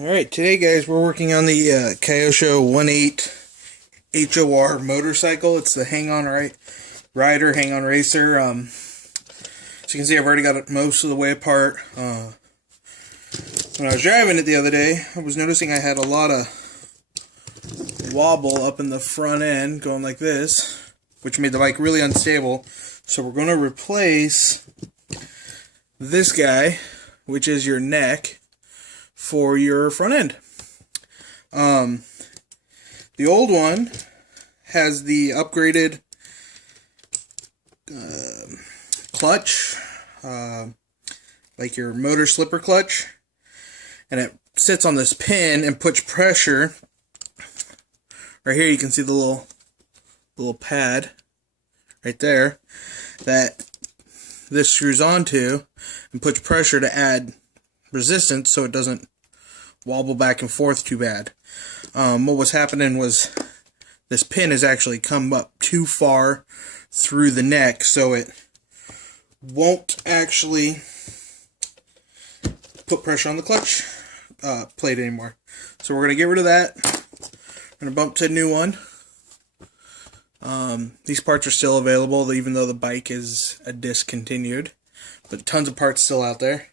Alright, today guys, we're working on the Kyosho HOR motorcycle. It's the hang-on rider, hang-on racer. So you can see I've already got it most of the way apart. When I was driving it the other day, I was noticing I had a lot of wobble up in the front end going like this, which made the bike really unstable. So we're going to replace this guy, which is your neck, for your front end. The old one has the upgraded clutch, like your motor slipper clutch, and it sits on this pin and puts pressure. Right here you can see the little pad right there that this screws onto and puts pressure to add resistance so it doesn't wobble back and forth too bad. What was happening was this pin has actually come up too far through the neck, so it won't actually put pressure on the clutch plate anymore. So we're going to get rid of that. We're going to bump to a new one. These parts are still available, even though the bike is discontinued, but tons of parts still out there.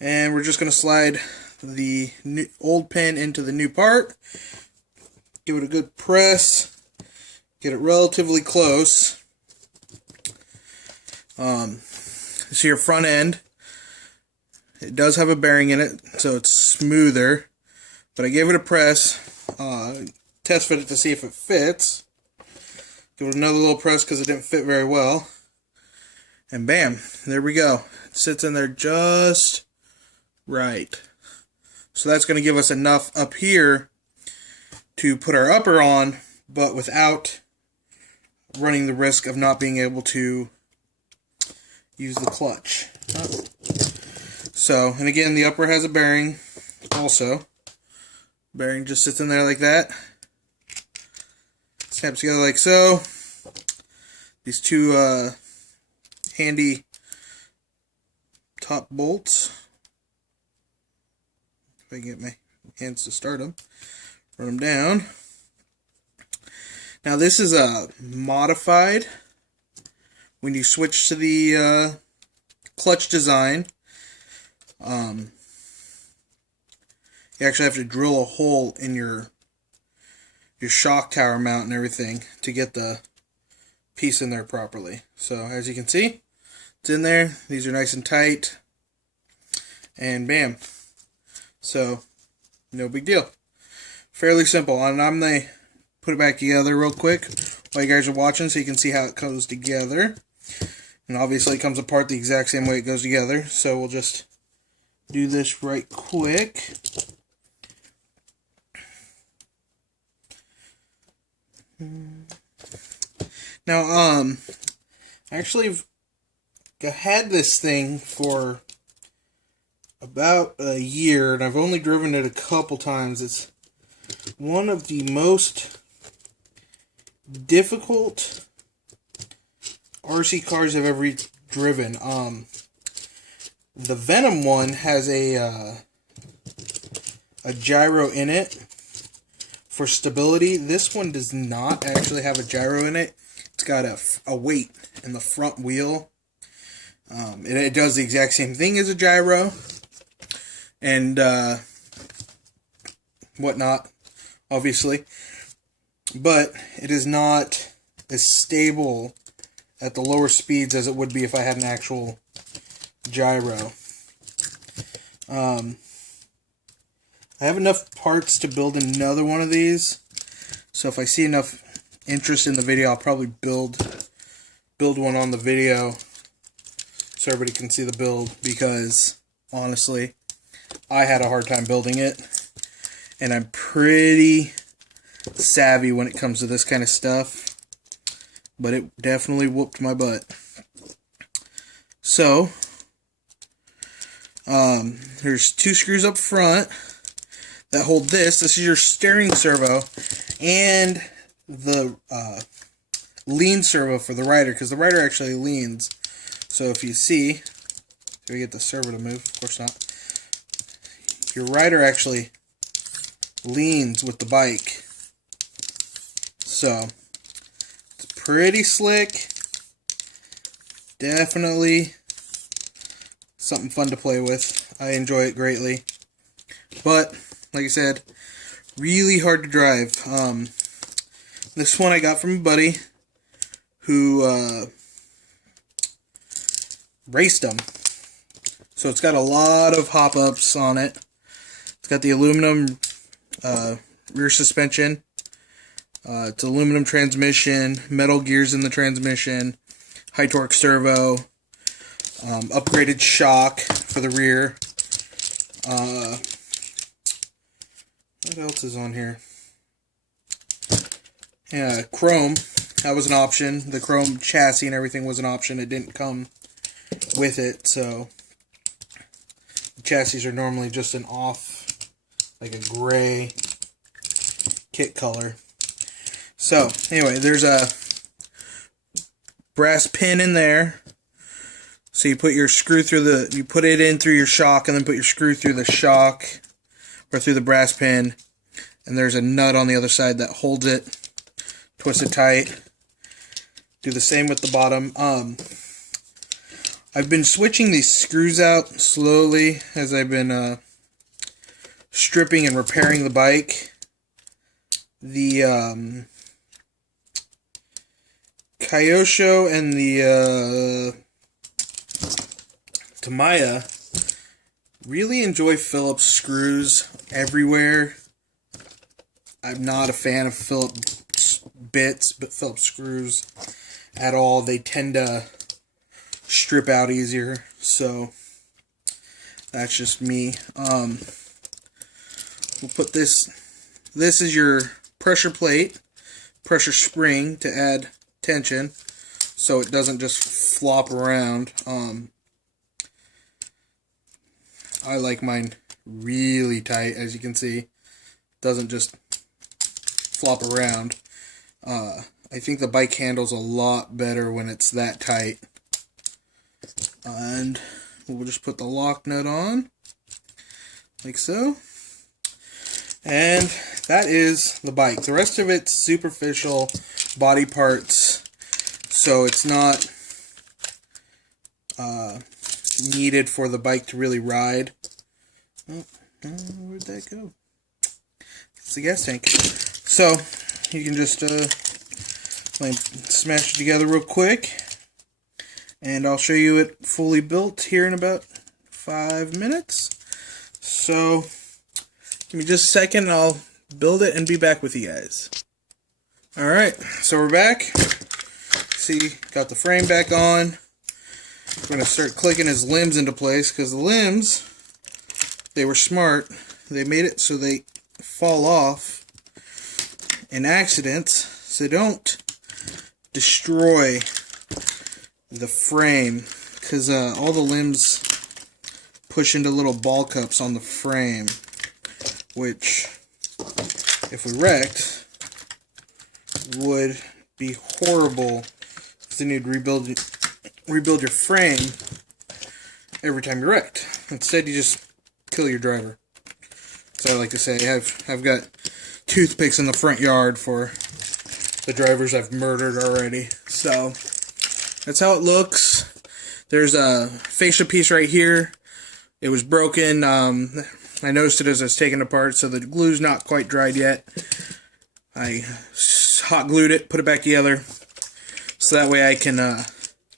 And we're just going to slide the old pin into the new part, give it a good press, get it relatively close. So your front end, it does have a bearing in it, so it's smoother, but I gave it a press, test fit it to see if it fits. Give it another little press because it didn't fit very well, and bam, there we go. It sits in there just right. So that's going to give us enough up here to put our upper on, but without running the risk of not being able to use the clutch. So, and again, the upper has a bearing also. Bearing just sits in there like that. Snaps together like so. These two handy top bolts. If I can get my hands to start them, run them down. Now this is modified. When you switch to the clutch design, you actually have to drill a hole in your shock tower mount and everything to get the piece in there properly. So as you can see, it's in there. These are nice and tight, and bam. So, no big deal. Fairly simple. And I'm going to put it back together real quick while you guys are watching so you can see how it goes together. And obviously it comes apart the exact same way it goes together. So we'll just do this right quick. Now, actually, I've had this thing for about a year, and I've only driven it a couple times. It's one of the most difficult RC cars I've ever driven. The Venom one has a gyro in it for stability. This one does not actually have a gyro in it. It's got a weight in the front wheel. It does the exact same thing as a gyro and whatnot, obviously, but it is not as stable at the lower speeds as it would be if I had an actual gyro. I have enough parts to build another one of these, so if I see enough interest in the video, I'll probably build one on the video so everybody can see the build, because honestly, I had a hard time building it, and I'm pretty savvy when it comes to this kind of stuff, but it definitely whooped my butt. So, there's two screws up front that hold this. This is your steering servo, and the lean servo for the rider, because the rider actually leans. So if you see, do we get the servo to move? Of course not. your rider actually leans with the bike. So it's pretty slick. Definitely something fun to play with. I enjoy it greatly. But like I said, really hard to drive. This one I got from a buddy who raced them. So it's got a lot of hop-ups on it. It's got the aluminum rear suspension. It's aluminum transmission, metal gears in the transmission, high torque servo, upgraded shock for the rear. What else is on here? Yeah, chrome. That was an option. The chrome chassis and everything was an option. It didn't come with it, so the chassis are normally just an off, like a gray kit color. So anyway, there's a brass pin in there. So you put your screw through you put it in through your shock, and then put your screw through the shock or through the brass pin. And there's a nut on the other side that holds it. Twist it tight. Do the same with the bottom. I've been switching these screws out slowly as I've been stripping and repairing the bike. The Kyosho and the Tamiya really enjoy Phillips screws everywhere. I'm not a fan of Phillips bits, but Phillips screws at all. They tend to strip out easier, so that's just me. We'll put this is your pressure plate, pressure spring to add tension, so it doesn't just flop around. I like mine really tight, as you can see. It doesn't just flop around. I think the bike handles a lot better when it's that tight. And we'll just put the lock nut on, like so. And that is the bike. The rest of it's superficial body parts, so it's not needed for the bike to really ride. Oh, where'd that go? It's the gas tank. So you can just smash it together real quick, and I'll show you it fully built here in about 5 minutes. So give me just a second and I'll build it and be back with you guys. Alright, so we're back. See, got the frame back on. We're going to start clicking his limbs into place, because the limbs, they were smart. They made it so they fall off in accidents, so don't destroy the frame, because all the limbs push into little ball cups on the frame, which, if we wrecked, would be horrible. Then you'd rebuild your frame every time you're wrecked. Instead, you just kill your driver. So I like to say, I've got toothpicks in the front yard for the drivers I've murdered already. So that's how it looks. There's a fascia piece right here. It was broken. I noticed it as I was taking it apart, so the glue's not quite dried yet. I hot glued it, put it back together, so that way I can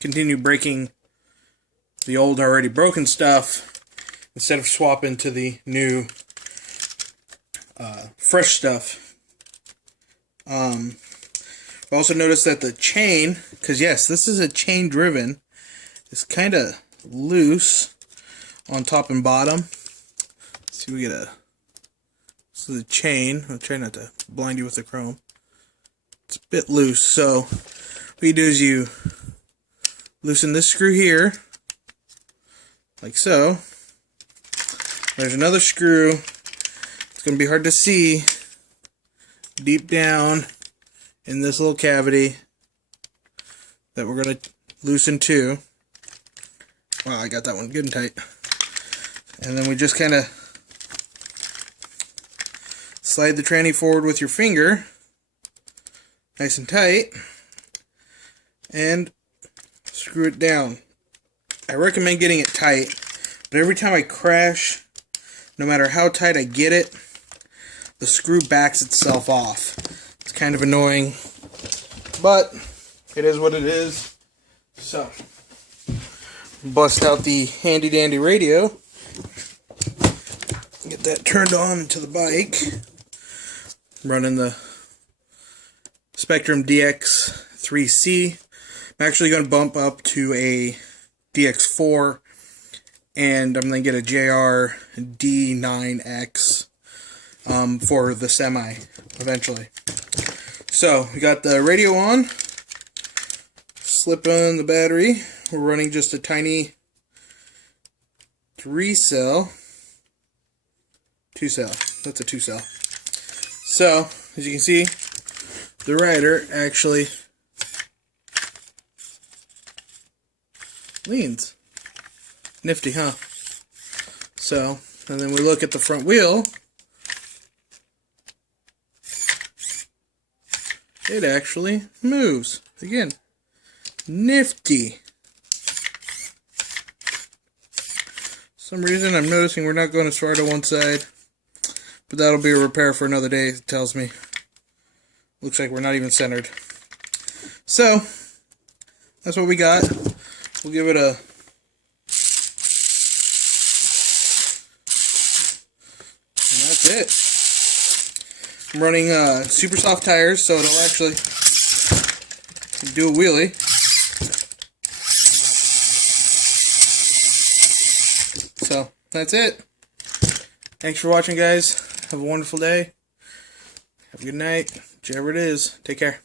continue breaking the old already broken stuff instead of swapping to the new fresh stuff. I also noticed that the chain, because yes, this is a chain driven, is kind of loose on top and bottom. Let's see, we get so the chain, I'll try not to blind you with the chrome. It's a bit loose, so what you do is you loosen this screw here, like so. There's another screw. It's going to be hard to see deep down in this little cavity that we're going to loosen too. Wow, I got that one good and tight. And then we just kind of Slide the tranny forward with your finger, nice and tight, and screw it down. I recommend getting it tight, but every time I crash, no matter how tight I get it, the screw backs itself off. It's kind of annoying, but it is what it is. So, bust out the handy dandy radio, get that turned on to the bike. Running the Spectrum DX3C. I'm actually going to bump up to a DX4, and I'm going to get a JR D9X for the semi eventually. So we got the radio on, slip on the battery. We're running just a tiny 2-cell. That's a 2-cell. So, as you can see, the rider actually leans. Nifty, huh? So, and then we look at the front wheel. It actually moves. Again, nifty. For some reason I'm noticing we're not going as far to one side. But that'll be a repair for another day, it tells me. Looks like we're not even centered. So, that's what we got. We'll give it a... And that's it. I'm running super soft tires, so it'll actually do a wheelie. So, that's it. Thanks for watching, guys. Have a wonderful day. Have a good night. Whichever it is. Take care.